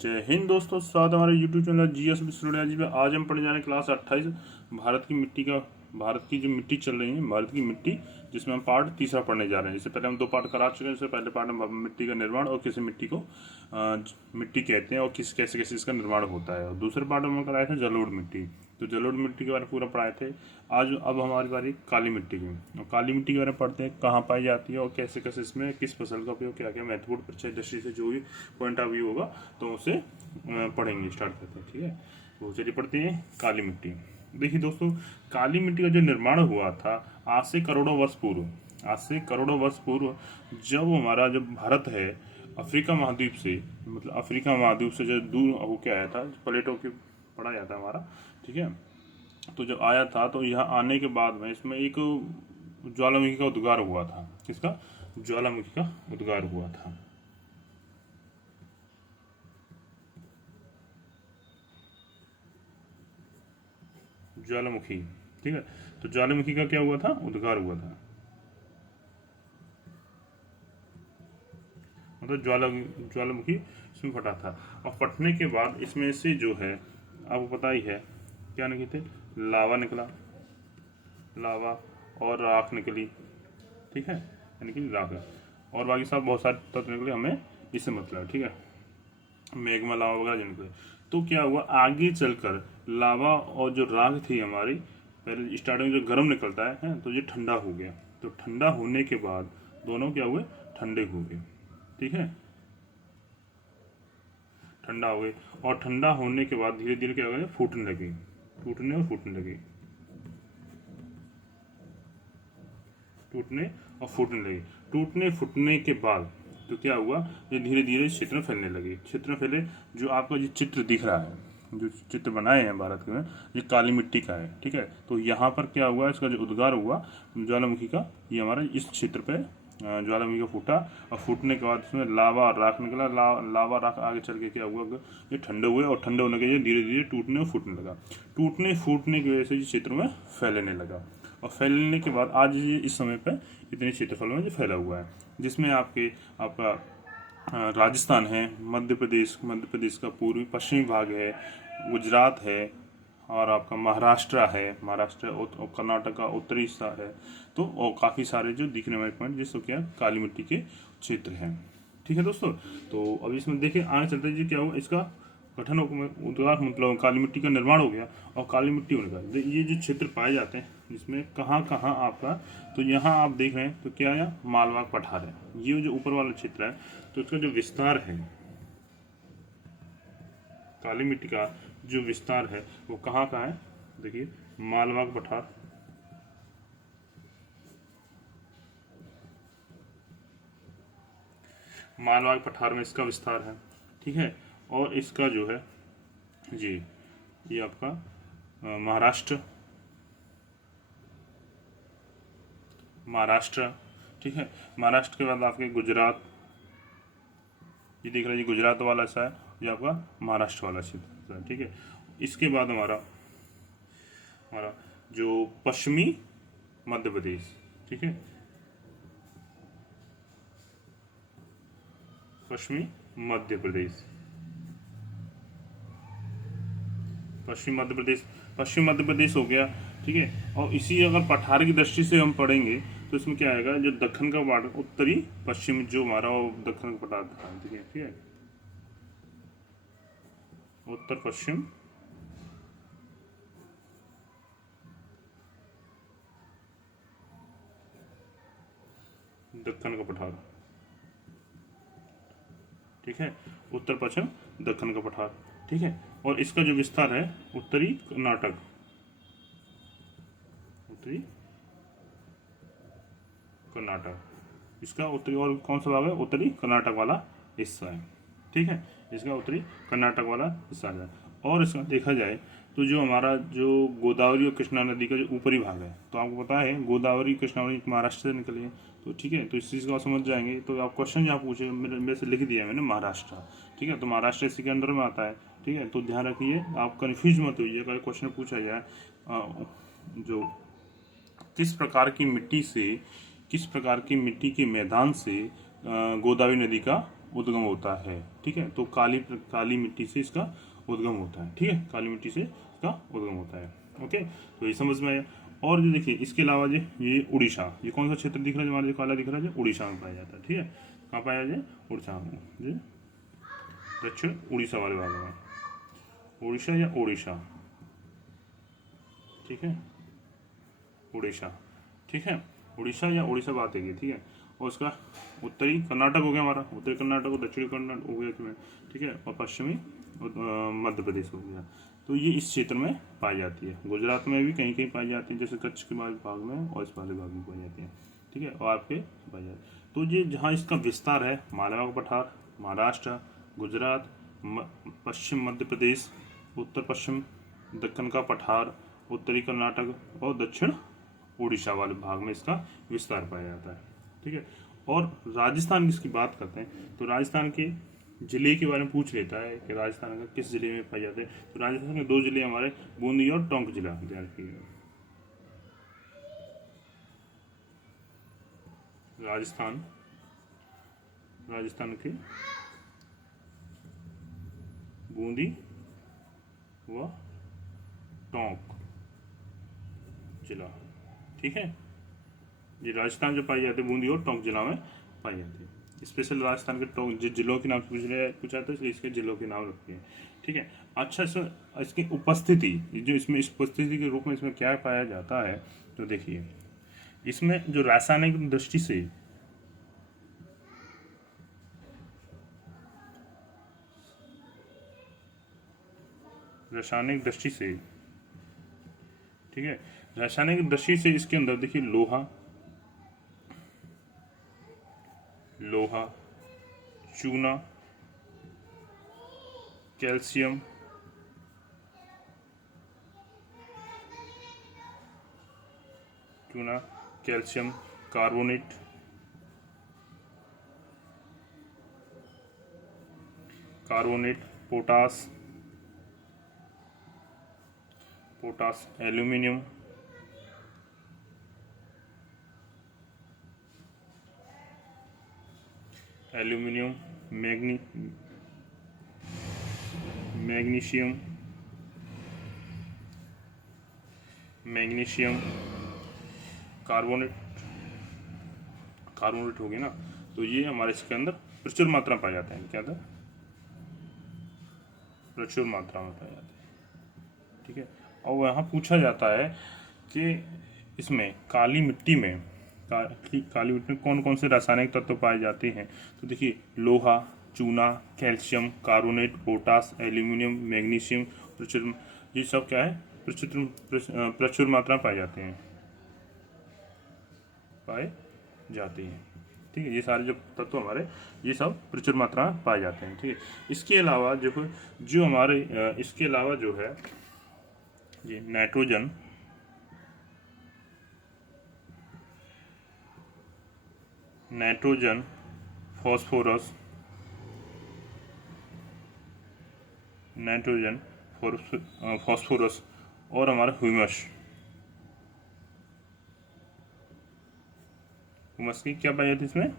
जय हिंद दोस्तों, स्वागत है हमारे यूट्यूब चैनल जीएस स्टूडियो जी में। आज हम पढ़ने जा रहे हैं क्लास 28 भारत की मिट्टी का। भारत की जो मिट्टी चल रही है, भारत की मिट्टी, जिसमें हम पार्ट तीसरा पढ़ने जा रहे हैं। इससे पहले हम 2 पार्ट करा चुके हैं। इससे पहले पार्ट में मिट्टी का निर्माण और किसी मिट्टी को मिट्टी कहते हैं और कैसे कैसे इसका निर्माण होता है। और दूसरे पार्ट में हम कराए थे जलोढ़ मिट्टी। तो जलोढ़ मिट्टी के बारे में पूरा पढ़ाए थे। आज अब हमारी बारी काली मिट्टी की। और काली मिट्टी के बारे में पढ़ते हैं, कहाँ पाई जाती है और कैसे कैसे इसमें किस फसल का उपयोग, क्या क्या महत्वपूर्ण परिचय दृष्टि से जो भी पॉइंट ऑफ व्यू होगा तो उसे पढ़ेंगे। स्टार्ट करते हैं, ठीक है। तो चलिए पढ़ते हैं काली मिट्टी। देखिए दोस्तों, काली मिट्टी का जो निर्माण हुआ था आज से करोड़ों वर्ष पूर्व, जब हमारा जो भारत है अफ्रीका महाद्वीप से, मतलब अफ्रीका महाद्वीप से जो दूर होके आया था, प्लेटों की पढ़ा जाता है हमारा, ठीक है। तो जब आया था तो यहाँ आने के बाद में इसमें एक ज्वालामुखी का उद्गार हुआ था। किसका? ज्वालामुखी का उद्गार हुआ था। ज्वालामुखी, ठीक है। तो ज्वालामुखी का क्या हुआ था? उद्गार हुआ था। मतलब ज्वालामुखी इसमें फटा था। और फटने के बाद इसमें से जो है, आपको पता ही है क्या निकले थे? लावा निकला, लावा और राख निकली, ठीक है, यानी कि राख। और बाकी सब बहुत सारे तत्व निकले, हमें इससे मतलब, ठीक है, मैग्मा लावा वगैरह निकले। तो क्या हुआ आगे चलकर, लावा और जो राख थी हमारी, पहले स्टार्टिंग में जो गर्म निकलता है तो ये ठंडा हो गया। तो ठंडा होने के बाद दोनों क्या हुए? ठंडे हो गए, ठीक है, ठंडा हो गए। और ठंडा होने के बाद धीरे धीरे क्या हो गया? फूटने लगे, टूटने और फूटने लगे, टूटने और फूटने लगे। टूटने फूटने के बाद तो क्या हुआ? ये धीरे धीरे क्षेत्र में फैलने लगे। क्षेत्र में फैले, जो आपका जो चित्र दिख रहा है, जो चित्र बनाए हैं भारत में, ये काली मिट्टी का है, ठीक है। तो यहाँ पर क्या हुआ? इसका जो उद्गार हुआ ज्वालामुखी का, ये हमारा इस क्षेत्र पे ज्वालामुखी का फूटा। और फूटने के बाद इसमें लावा और राख निकला। लावा राख आगे चल के क्या हुआ? ये ठंडे हुए और ठंडे होने के बाद धीरे धीरे टूटने और फूटने लगा। टूटने फूटने की वजह से क्षेत्र में फैलने लगा। और फैलने के बाद आज ये इस समय पे इतने क्षेत्रफल में जो फैला हुआ है, जिसमें आपका राजस्थान है, मध्य प्रदेश का पूर्वी पश्चिमी भाग है, गुजरात है, और आपका महाराष्ट्र और कर्नाटक का उत्तरी हिस्सा है। तो और काफ़ी सारे जो दिखने वाले पॉइंट जिसको क्या काली मिट्टी के क्षेत्र हैं, ठीक है दोस्तों। तो अभी इसमें देखिए आगे चलते जी क्या हुआ, इसका गठन उद्गार, मतलब काली मिट्टी का निर्माण हो गया। और काली मिट्टी होने का ये जो क्षेत्र पाए जाते हैं, जिसमें कहाँ कहाँ आपका, तो यहाँ आप देख रहे हैं तो क्या है? मालवा पठार है, ये जो ऊपर वाला क्षेत्र है। तो इसका जो विस्तार है, काली मिट्टी का जो विस्तार है वो कहाँ का है? देखिए, मालवा पठार, मालवा पठार में इसका विस्तार है, ठीक है। और इसका जो है जी, ये आपका महाराष्ट्र, ठीक है। महाराष्ट्र के बाद आपके गुजरात, ये देख रहे हैं, गुजरात वाला सा है, ये आपका महाराष्ट्र वाला क्षेत्र है, ठीक है। इसके बाद हमारा जो पश्चिमी मध्य प्रदेश, ठीक है, पश्चिमी मध्य प्रदेश, पश्चिम मध्य प्रदेश हो गया, ठीक है। और इसी अगर पठार की दृष्टि से हम पढ़ेंगे तो इसमें क्या आएगा? जो दक्षिण का पार्ट, उत्तरी पश्चिम जो हमारा वो दक्षिण का पठार था, ठीक है, उत्तर पश्चिम दक्षिण का पठार, ठीक है, उत्तर पश्चिम दक्षिण का पठार, ठीक है। और इसका जो विस्तार है उत्तरी कर्नाटक, इसका उत्तरी, और कौन सा भाग है? उत्तरी कर्नाटक वाला हिस्सा है, ठीक है, इसका उत्तरी कर्नाटक वाला हिस्सा है। और इसका देखा जाए तो जो हमारा जो गोदावरी और कृष्णा नदी का जो ऊपरी भाग है, तो आपको पता है गोदावरी कृष्णा नदी महाराष्ट्र से निकली है, तो ठीक है। तो इस चीज़ को आप समझ जाएंगे। तो आप क्वेश्चन जहाँ पूछे मेरे से लिख दिया मैंने महाराष्ट्र, ठीक है, तो महाराष्ट्र इसी के अंडर में आता है, ठीक है। तो ध्यान रखिए, आप कन्फ्यूज मत होइए अगर क्वेश्चन पूछा जाए जो किस प्रकार की मिट्टी के मैदान से गोदावरी नदी का उद्गम होता है। ठीक है। तो काली मिट्टी से इसका उद्गम होता है, ठीक है, काली मिट्टी से इसका उद्गम होता है। ओके, तो ये समझ में आया। और जो देखिए इसके अलावा जो ये उड़ीसा, ये कौन सा क्षेत्र दिख रहा है जो हमारे काला दिख रहा है, जो उड़ीसा में पाया जाता है, ठीक है। कहाँ पाया जाए, उड़ीसा में, जो दक्षिण उड़ीसा वाले भाग में, उड़ीसा या ओडिशा, ठीक है, उड़ीसा, ठीक है, उड़ीसा या उड़ीसा बात है, ठीक है। और उसका उत्तरी कर्नाटक हो गया हमारा, उत्तरी कर्नाटक और दक्षिणी कर्नाटक हो गया इसमें, ठीक है। और पश्चिमी मध्य प्रदेश हो गया। तो ये इस क्षेत्र में पाई जाती है। गुजरात में भी कहीं कहीं पाई जाती है, जैसे कच्छ के भाग में और इस वाले भाग में पाई जाती है, ठीक है, और आपके पाई जाती है। तो ये जहाँ इसका विस्तार है, मालवा का पठार, महाराष्ट्र, गुजरात, पश्चिम मध्य प्रदेश, उत्तर पश्चिम दक्कन का पठार, उत्तरी कर्नाटक और दक्षिण उड़ीसा वाले भाग में इसका विस्तार पाया जाता है, ठीक है। और राजस्थान की इसकी बात करते हैं तो राजस्थान के जिले के बारे में पूछ लेता है कि राजस्थान का किस जिले में पाए जाते हैं। तो राजस्थान के 2 जिले हमारे बूंदी और टोंक जिला, ध्यान रखिएगा। राजस्थान के बूंदी व टोंक जिला, ठीक है। ये राजस्थान जो पाई जाती है बूंदी और टोंक जिला में पाई जाती है। स्पेशल राजस्थान के टोंक जिलों के नाम से पूछा था, इसलिए इसके जिलों के नाम रखते हैं, ठीक है। अच्छा, इसकी उपस्थिति, जो इसमें इस उपस्थिति के रूप में इसमें क्या पाया जाता है, तो देखिए इसमें जो रासायनिक दृष्टि से ठीक है, रासायनिक दृष्टि से इसके अंदर देखिए लोहा, चूना, calcium, carbonate, potash, aluminium, magnesium, carbonate हो गया ना। तो ये हमारे इसके अंदर प्रचुर मात्रा में पाए जाते हैं, क्या था, प्रचुर मात्रा में पाए जाते हैं, ठीक है। और वहाँ पूछा जाता है कि इसमें काली मिट्टी में कौन कौन से रासायनिक तत्व पाए जाते हैं। तो देखिए लोहा, चूना, calcium, carbonate, potash, aluminium, magnesium, प्रचुर, ये सब क्या है, प्रचुर मात्रा में पाए जाते हैं, ठीक है। ये सारे जो तत्व हमारे, ये सब प्रचुर मात्रा में पाए जाते हैं, ठीक है। इसके अलावा जो हमारे इसके अलावा जो है ये नाइट्रोजन, फॉस्फोरस और हमारा ह्यूमस की क्या पाई जाती है, इसमें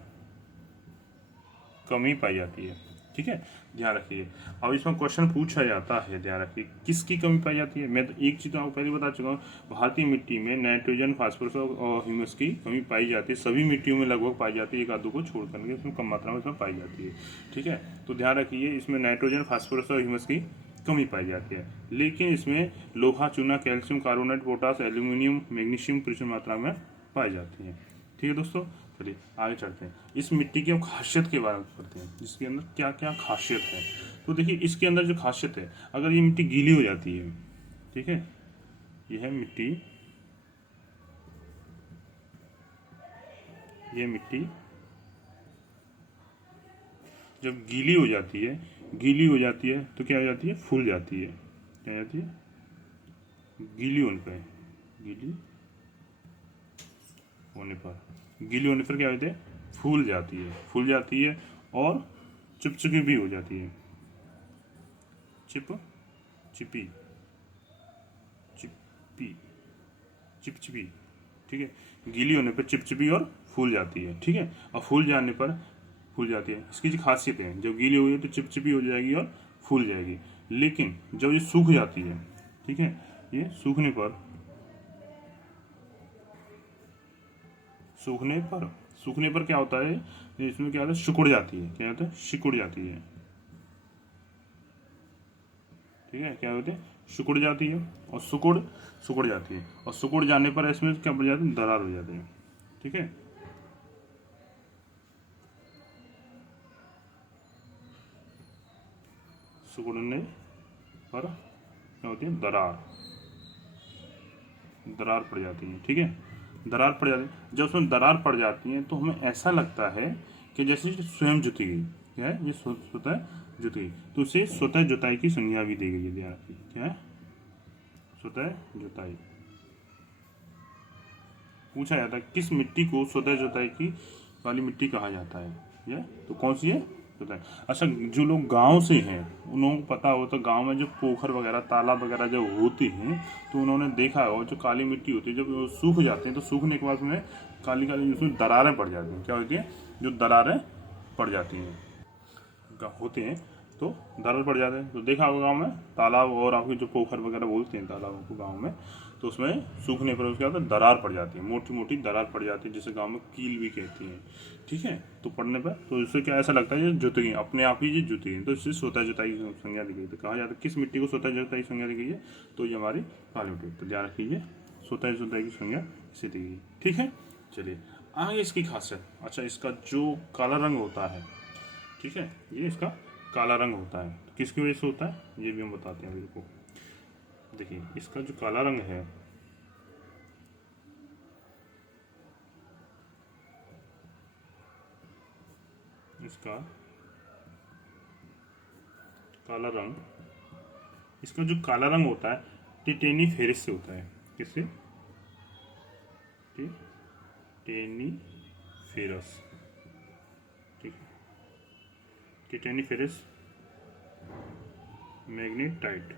कमी पाई जाती है, ठीक है, ध्यान रखिए। अब इसमें क्वेश्चन पूछा जाता है, ध्यान रखिए, किसकी कमी पाई जाती है। मैं तो एक चीज़ आपको पहले बता चुका हूँ, भारतीय मिट्टी में नाइट्रोजन, फास्फोरस और ह्यूमस की कमी पाई जाती है। सभी मिट्टियों में लगभग पाई जाती है, एक आधो को छोड़ करके इसमें कम मात्रा में इसमें पाई जाती है, ठीक है। तो ध्यान रखिए, इसमें नाइट्रोजन, फास्फोरस और ह्यूमस की कमी पाई जाती है, लेकिन इसमें लोहा, चूना, calcium, carbonate, potash, aluminium, magnesium प्रचुर मात्रा में पाई जाती है, ठीक है दोस्तों। चलिए आगे चलते हैं, इस मिट्टी की हम खासियत के बारे में करते हैं, इसके अंदर क्या क्या खासियत है। तो देखिए इसके अंदर जो खासियत है, अगर ये मिट्टी गीली हो जाती है, ठीक है, ये मिट्टी जब गीली हो जाती है तो क्या हो जाती है, फूल जाती है, क्या हो जाती है, गीली होने पर क्या होते हैं, फूल जाती है और चिपचिपी भी हो जाती है, चिपचिपी, ठीक है। गीली होने पर चिपचिपी और फूल जाती है, ठीक है। और फूल जाने पर फूल जाती है। इसकी जो खासियत है, जब गीली हुई है तो चिपचिपी हो जाएगी और फूल जाएगी, लेकिन जब ये सूख जाती है, ठीक है, ये सूखने पर क्या होता है, इसमें क्या होता है, सिकुड़ जाती है। क्या होता है, सिकुड़ जाती है। ठीक है, क्या होती है, सिकुड़ जाती है, और सिकुड़ जाती है, और सिकुड़ जाने पर इसमें क्या पड़ जाती है, दरार हो जाती है। ठीक है, सिकुड़ने पर क्या होती है, दरार पड़ जाती है। ठीक है, दरार पड़ जाती है। जब उसमें दरार पड़ जाती है तो हमें ऐसा लगता है कि जैसे स्वयं जुती गई। क्या है, ये स्वतः जुती गई, तो उसे स्वतः जुताई की संज्ञा भी दी गई है। ध्यान रखिए, क्या है, स्वतः जुताई। पूछा जाता है किस मिट्टी को स्वतः जुताई की वाली मिट्टी कहा जाता है, ये तो कौन सी है, जुताई। अच्छा, जो लोग गांव से हैं उन लोगों को पता हो, तो गांव में जो पोखर वगैरह, तालाब वगैरह जब होते हैं तो उन्होंने देखा हो, जो काली मिट्टी होती है जब वो सूख जाते हैं तो सूखने के बाद उसमें काली काली उसमें दरारें पड़ जाती हैं। क्या होती है, जो दरारें पड़ जाती हैं होते हैं, तो दरार पड़ जाते हैं। तो देखा होगा गाँव में तालाब, और आपके जो पोखर वगैरह बोलते हैं तालाबों को गाँव में, तो उसमें सूखने पर उसके बाद दरार पड़ जाती है, मोटी मोटी दरार पड़ जाती है, जिसे गाँव में कील भी कहती हैं। ठीक है, तो पड़ने पर तो इससे क्या ऐसा लगता है ये जुत गई, अपने आप ही ये जुत गई, तो इससे स्वतः जुताई की संज्ञा दी गई। तो कहा जाता है किस मिट्टी को स्वतः जुताई की संज्ञा दी गई है, तो ये हमारी काली मिट्टी। तो ध्यान रखिए, स्वतः जुताई की संज्ञा इसे दी गई। ठीक है, चलिए आगे इसकी खासियत। अच्छा, इसका जो काला रंग होता है, ठीक है, ये इसका काला रंग होता है, तो किसकी वजह से होता है ये भी हम बताते हैं मेरे को। देखिए, इसका जो काला रंग है, इसका काला रंग, इसका जो काला रंग होता है टिटेनी फेरिस से होता है। किससे, टिटेनी फेरस। ठीक है, टिटेनी फेरिस मैग्नेटाइट।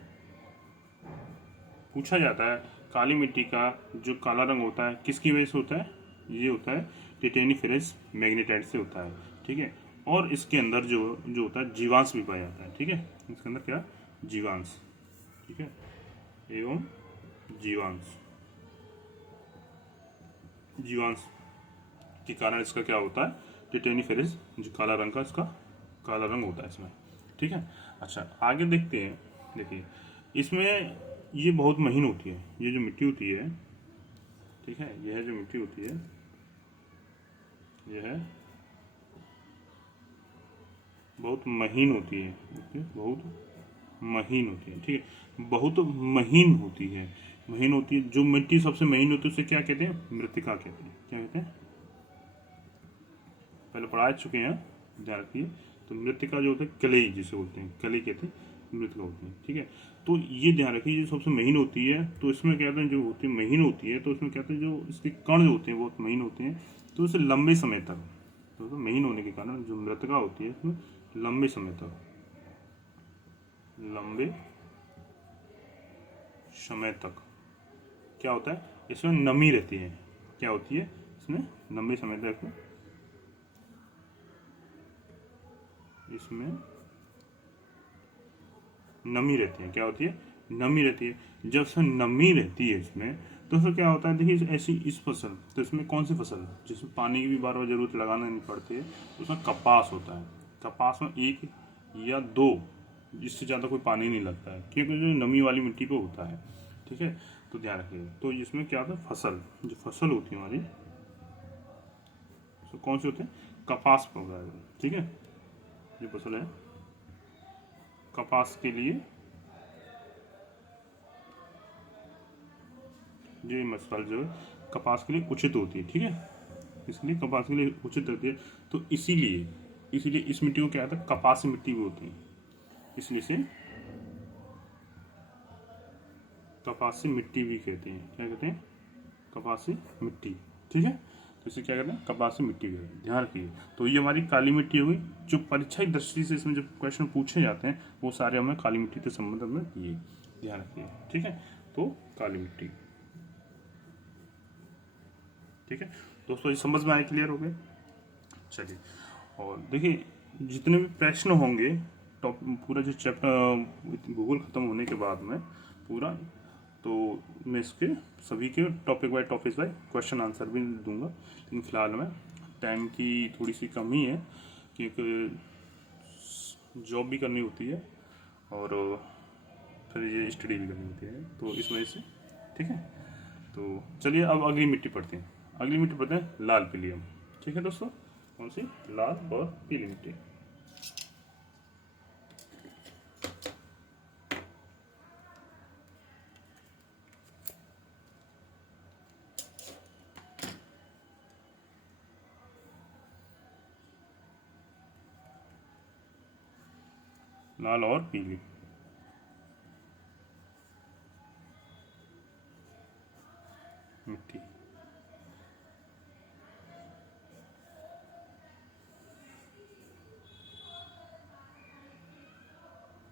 पूछा जाता है काली मिट्टी का जो काला रंग होता है किसकी वजह से होता है, ये होता है टिटेनी फेरिस मैग्नेटाइट से होता है। ठीक है, और इसके अंदर जो जो होता है जीवांश भी पाया जाता है। ठीक है, इसके अंदर क्या, जीवांश। ठीक है, एवं जीवांश, जीवांश के कारण इसका क्या होता है, टिटेनी फेरिस जो काला रंग का, इसका काला रंग होता है इसमें। ठीक है, अच्छा आगे देखते हैं। देखिए, इसमें ये बहुत महीन होती है, ये जो मिट्टी होती है, ठीक है, यह जो मिट्टी होती है, यह बहुत महीन होती है। बहुत महीन होती है। ठीक है, बहुत महीन होती है, महीन होती है। जो मिट्टी सबसे महीन होती है उसे क्या कहते हैं, मृतिका कहते हैं। क्या कहते हैं, पहले पढ़ा चुके हैं, ध्यान रखिए। तो मृतिका जो होता है, कलई जिसे बोलते हैं, कलई कहते हैं, मृतिका होती है। ठीक है, तो ये ध्यान रखिए, जो सबसे महीन होती है, तो इसमें कहते हैं जो होती है महीन होती है, तो इसमें कहते हैं जो इसके कण होते हैं बहुत महीन होते हैं, तो इसे लंबे समय तक, तो महीन होने के कारण जो मृतिका होती है इसमें लंबे समय तक, लंबे समय तक क्या होता है, इसमें नमी रहती है। क्या होती है, इसमें लंबे समय तक इसमें नमी रहती है। क्या होती है, नमी रहती है। जब से नमी रहती है इसमें, तो फिर क्या होता है, देखिए ऐसी इस फसल, तो इसमें कौन सी फसल है जिसमें पानी की भी बार बार जरूरत लगाना नहीं पड़ती है, उसमें कपास होता है। कपास में एक या दो, इससे ज़्यादा कोई पानी नहीं लगता है, क्योंकि जो नमी वाली मिट्टी पे होता है। ठीक है, तो ध्यान रखिए। तो इसमें क्या होता है, फसल, जो फसल होती है हमारी, तो कौन सी होती है, कपास पर होता है। ठीक है, ये फसल है कपास के लिए, ये मसल जो है कपास के लिए उचित होती है। ठीक है, इसलिए कपास के लिए उचित होती है। तो इसीलिए इसीलिए इस मिट्टी को क्या होता है, कपासी मिट्टी भी होती है, इसलिए इसे कपासी मिट्टी भी कहते हैं। क्या कहते हैं, कपासी मिट्टी। ठीक है, तो इसे क्या कहते हैं, कपासी मिट्टी भी कहते हैं। ध्यान रखिए। तो ये हमारी काली मिट्टी हो गई। जो परीक्षा की दृष्टि से इसमें जो क्वेश्चन पूछे जाते हैं वो सारे हमें काली मिट्टी के संबंध में किए। ध्यान रखिए। ठीक है, तो काली मिट्टी। ठीक है दोस्तों, ये समझ में आए, क्लियर हो गए। चलिए और देखिए जितने भी प्रश्न होंगे टॉप पूरा जो चैप्टर भूगोल खत्म होने के बाद में पूरा, तो मैं इसके सभी के टॉपिक वाइज क्वेश्चन आंसर भी दूंगा। लेकिन फिलहाल में टाइम की थोड़ी सी कमी है क्योंकि जॉब भी करनी होती है और फिर ये स्टडी भी करनी होती है, तो इस वजह से ठीक है। तो चलिए अब अगली मिट्टी पढ़ते हैं। अगली मिट्टी पढ़ते हैं लाल पीली हम। ठीक है दोस्तों, कौन सी? लाल और पीली मिट्टी। लाल और पीली मिट्टी।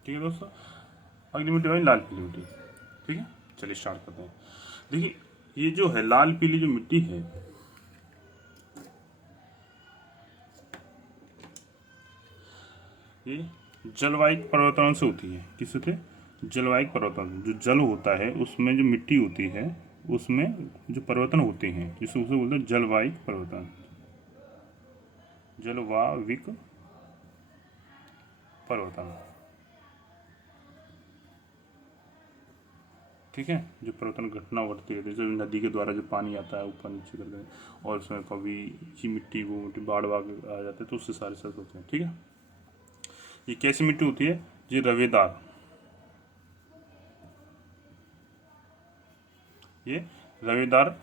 ठीक है दोस्तों, अगली मिट्टी भाई लाल पीली मिट्टी। ठीक है, चलिए स्टार्ट करते हैं। देखिए ये जो है लाल पीली जो मिट्टी है, ये जलवायु परिवर्तन से होती है। किससे थे? जलवायु परिवर्तन। जो जल होता है उसमें जो मिट्टी होती है उसमें जो परिवर्तन होते हैं जिसे उसे बोलते हैं जलवायु परिवर्तन। जलवायिक परिवर्तन। ठीक है, जो परिवर्तन घटना घटती है, जैसे नदी के द्वारा जो पानी आता है ऊपर नीचे करके, और उसमें कभी ये मिट्टी वो मिट्टी बाढ़ आ जाते हैं, तो उससे सारे सब होते हैं। ठीक है, ये कैसी मिट्टी होती है? ये रवेदार, ये रवेदार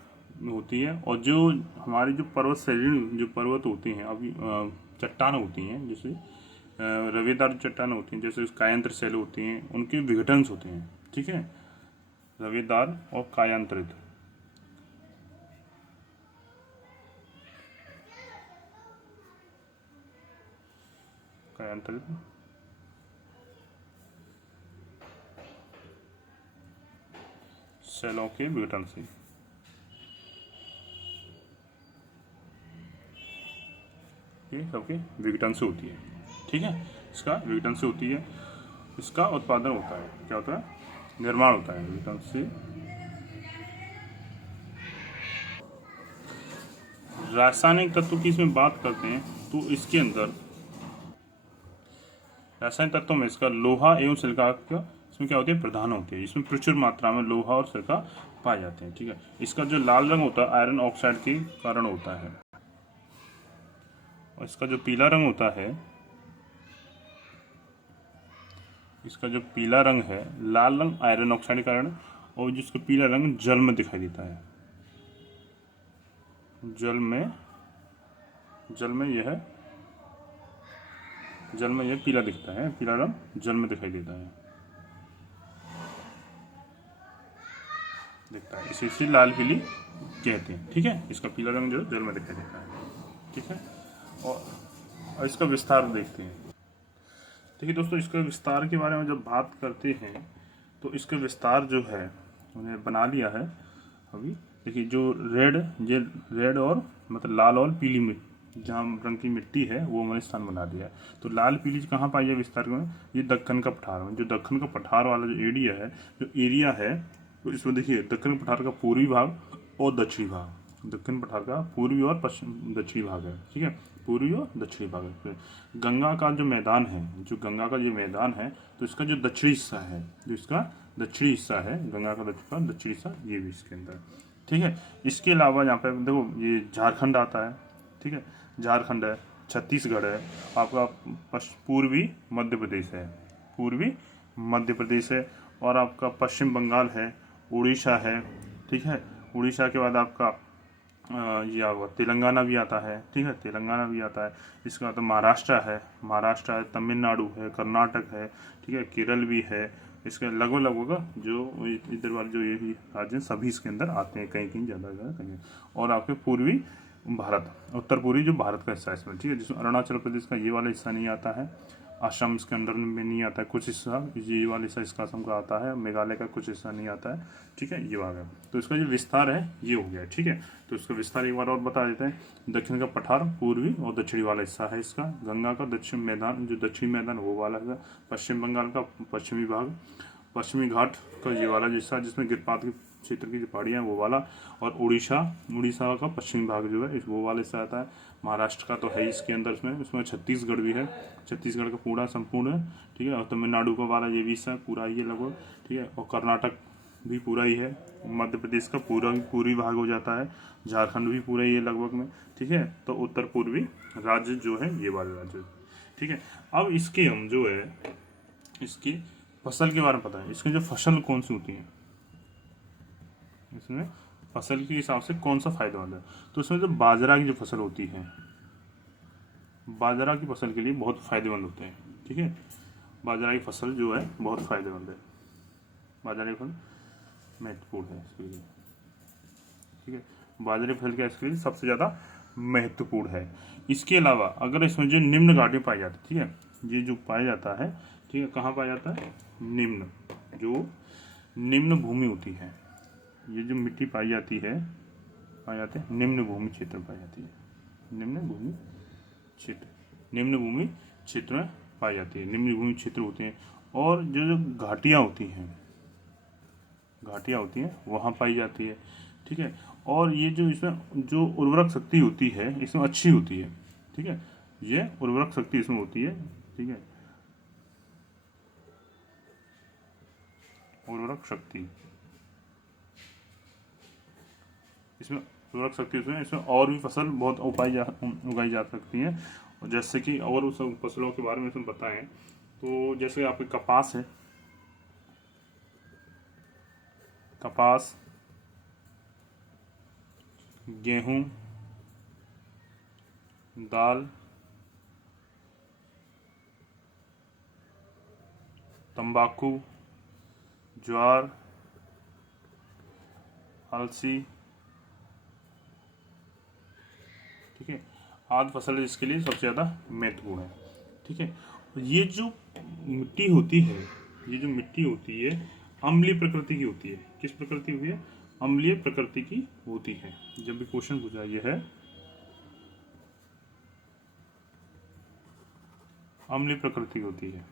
होती है। और जो हमारी जो पर्वत श्रेणी जो पर्वत होती हैं अभी चट्टान होती हैं, जैसे रवेदार चट्टान होती हैं, जैसे कायांतर शैल होती हैं, उनके विघटन होते हैं। ठीक है, रवेदार और कायांतरित। कायांतरित शैलों के विघटन से। ये सबके विघटन से होती है। ठीक है, इसका विघटन से होती है, इसका उत्पादन होता है। क्या होता है? निर्माण होता है विघटन से। रासायनिक तत्व की इसमें बात करते हैं तो इसके अंदर रासायनिक तत्वों में इसका लोहा एवं सिलिका का इसमें क्या होती है? प्रधान होती है। इसमें प्रचुर मात्रा में लोहा और सिलिका पाए जाते हैं। ठीक है, इसका जो लाल रंग होता है आयरन ऑक्साइड के कारण होता है, और इसका जो पीला रंग होता है, इसका जो पीला रंग है, लाल रंग आयरन ऑक्साइड के कारण, और जिसका पीला रंग जल में दिखाई देता है। जल में यह पीला दिखता है, पीला रंग जल में दिखाई देता है, दिखता है, इसे लाल पीली कहते हैं। ठीक है, इसका पीला रंग जो जल में दिखाई देता है। ठीक है, और इसका विस्तार देखते हैं। देखिए दोस्तों, इसका विस्तार के बारे में जब बात करते हैं तो इसका विस्तार जो है उन्हें बना लिया है अभी। देखिए जो रेड और मतलब लाल और पीली में जहाँ रंग की मिट्टी है वो मैंने स्थान बना दिया है। तो लाल पीली कहाँ पाई है विस्तार में? ये दक्कन का पठार में। जो दक्कन का पठार वाला जो एरिया है तो इसमें देखिए दक्कन पठार का पूर्वी भाग और दक्षिणी भाग, दक्षिण पठार का पूर्वी और पश्चिम दक्षिणी भाग है। ठीक है, पूर्वी और दक्षिणी भाग है। गंगा का जो मैदान है, जो गंगा का ये मैदान है, तो इसका जो दक्षिणी हिस्सा है, जो इसका दक्षिणी हिस्सा है गंगा का दक्षिणी हिस्सा, ये भी इसके अंदर। ठीक है, इसके अलावा यहाँ पे देखो ये झारखंड आता है। ठीक है, झारखंड है, छत्तीसगढ़ है, आपका पूर्वी मध्य प्रदेश है, पूर्वी मध्य प्रदेश है, और आपका पश्चिम बंगाल है, उड़ीसा है। ठीक है, उड़ीसा के बाद आपका ये आ तेलंगाना भी आता है। ठीक है, तेलंगाना भी आता है। इसके बाद महाराष्ट्र है, तमिलनाडु है, कर्नाटक है। ठीक है, केरल भी है। इसके लगभग जो इधर वाले जो ये राज्य हैं सभी इसके अंदर आते हैं, कहीं कहीं ज़्यादा कहीं। और आपके पूर्वी भारत, उत्तर पूर्वी जो भारत का हिस्सा है इसमें। ठीक है, जिसमें अरुणाचल प्रदेश का ये वाला हिस्सा नहीं आता है, असम इसके अंडर में नहीं आता है, कुछ हिस्सा ये वाला हिस्सा इसका असम का आता है, मेघालय का कुछ हिस्सा नहीं आता है। ठीक है, ये आ गया। तो इसका जो विस्तार है ये हो गया। ठीक है, तो इसका विस्तार एक बार और बता देते हैं। दक्षिण का पठार पूर्वी और दक्षिणी वाला हिस्सा है इसका। गंगा का दक्षिण मैदान, जो दक्षिणी मैदान वो वाला है। पश्चिम बंगाल का पश्चिमी भाग, पश्चिमी घाट का ये वाला हिस्सा जिसमें गिरपात के क्षेत्र की जो पहाड़ियाँ वो वाला, और उड़ीसा का पश्चिमी भाग जो है वो वाला हिस्सा आता है। महाराष्ट्र का तो है ही इसके अंदर, उसमें छत्तीसगढ़ भी है, छत्तीसगढ़ का पूरा संपूर्ण है। ठीक है, और तमिलनाडु का वाला ये भी हिस्सा पूरा ही है लगभग। ठीक है, और कर्नाटक भी पूरा ही है। मध्य प्रदेश का पूरी भाग हो जाता है। झारखंड भी पूरा ही है लगभग में। ठीक है, तो उत्तर पूर्वी राज्य जो है ये वाले राज्य। ठीक है, अब इसके हम जो है इसकी फसल के बारे में पता है। इसकी जो फसल कौन सी होती है, इसमें फसल के हिसाब से कौन सा फायदेमंद है, तो इसमें जो बाजरा की जो फसल होती है, बाजरा की फसल के लिए बहुत फायदेमंद होते हैं। ठीक है, बाजरा की फसल जो है बहुत फायदेमंद है। बाजरा की फसल महत्वपूर्ण है इसके लिए। ठीक है, बाजरे की फसल क्या इसके लिए सबसे ज़्यादा महत्वपूर्ण है। इसके अलावा अगर इसमें जो निम्न घाटी पाई जाती है, ठीक है, ये जो पाया जाता है, ठीक है, कहाँ पाया जाता है, निम्न भूमि होती है, ये जो मिट्टी पाई जाती है, पाए जाते हैं निम्न भूमि क्षेत्र में पाई जाती है। निम्न भूमि क्षेत्र में पाई जाती है, निम्न भूमि क्षेत्र होते हैं। और जो घाटियाँ होती हैं वहाँ पाई जाती है। ठीक है, और ये जो इसमें जो उर्वरक शक्ति होती है इसमें अच्छी होती है। ठीक है, ये उर्वरक शक्ति इसमें होती है। ठीक है, उर्वरक शक्ति इसमें इसमें और भी फसल बहुत उगाई जा सकती हैं। जैसे कि और उस फसलों के बारे में इसमें बताएं तो जैसे आपके कपास है, कपास, गेहूं, दाल, तंबाकू, ज्वार, अलसी, ठीक है, आदि फसल इसके लिए सबसे ज़्यादा महत्वपूर्ण है। ठीक है, ये जो मिट्टी होती है अम्लीय प्रकृति की होती है। किस प्रकृति की है, अम्लीय प्रकृति की होती है। जब भी क्वेश्चन पूछा यह है अम्लीय प्रकृति की होती है।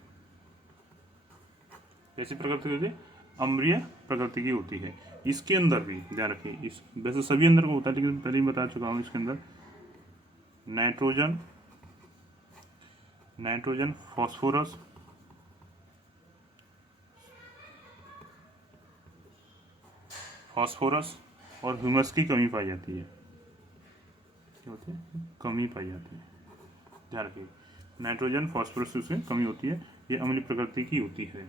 कैसी प्रकृति होती है, अम्लीय प्रकृति की होती है। इसके अंदर भी ध्यान रखिए, इस वैसे सभी अंदर को होता है लेकिन पहले ही बता चुका हूँ, इसके अंदर नाइट्रोजन, फास्फोरस और ह्यूमस की कमी पाई जाती है। क्या होती है, कमी पाई जाती है। ध्यान रखिए, नाइट्रोजन, फास्फोरस उसमें कमी होती है, ये अम्लीय प्रकृति की होती है।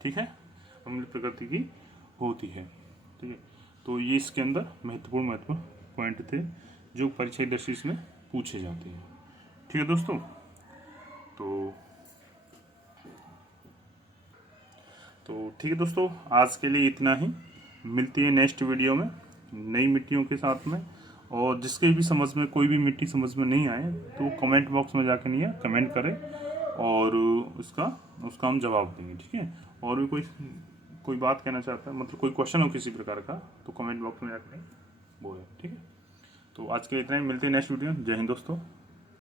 ठीक है, अम्लीय प्रकृति की होती है। ठीक है, तो ये इसके अंदर महत्वपूर्ण पॉइंट थे जो परीक्षा दृष्टि में पूछे जाते हैं। ठीक है दोस्तों, तो ठीक है दोस्तों, आज के लिए इतना ही। मिलती है नेक्स्ट वीडियो में नई मिट्टियों के साथ में। और जिसके भी समझ में कोई भी मिट्टी समझ में नहीं आए तो कमेंट बॉक्स में जाकर नहीं है कमेंट करें और उसका हम जवाब देंगे। ठीक है, और भी कोई बात कहना चाहता है, मतलब कोई क्वेश्चन हो किसी प्रकार का तो कमेंट बॉक्स में जाकर बोले। ठीक है, तो आज के लिए इतना ही। मिलते हैं नेक्स्ट वीडियो। जय हिंद दोस्तों।